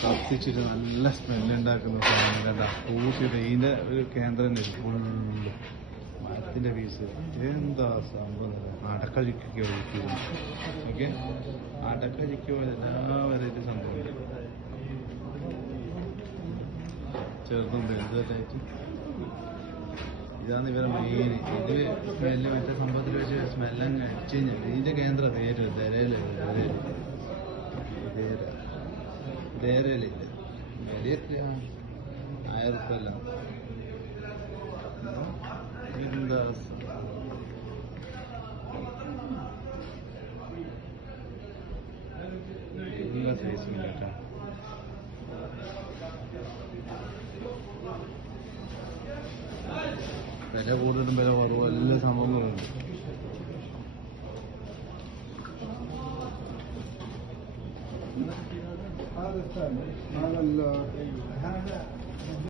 കത്തിച്ചിട്ട് നല്ല സ്മെല്ലുണ്ടാക്കുന്ന സാധനം കണ്ട കൂട്ടിയിട്ട് ഇതിൻ്റെ ഒരു കേന്ദ്രം ഫുള്ള് മരത്തിൻ്റെ പീസ് എന്താ സംഭവം അടക്ക ചിക്കോ ഓക്കെ അടക്ക ചിക്കോ എല്ലാ വെറൈറ്റി സംഭവം ചെറുതും വലുതായിട്ട് ഇതാണ് ഇവരെ മെയിൻ ഇത് സ്മെല്ല് മറ്റേ സംഭവത്തിൽ വെച്ച് സ്മെല്ലങ്ങ് അടിച്ചു കഴിഞ്ഞാൽ ഇതിൻ്റെ കേന്ദ്ര പേര് ദേരയിലില്ല വിലയൊക്കെ 1000 റുപ്യ എന്താ എല്ലാ സൈസും കേട്ടോ വില കൂടുതലും വില കുറവും എല്ലാ സംഭവങ്ങളുണ്ട്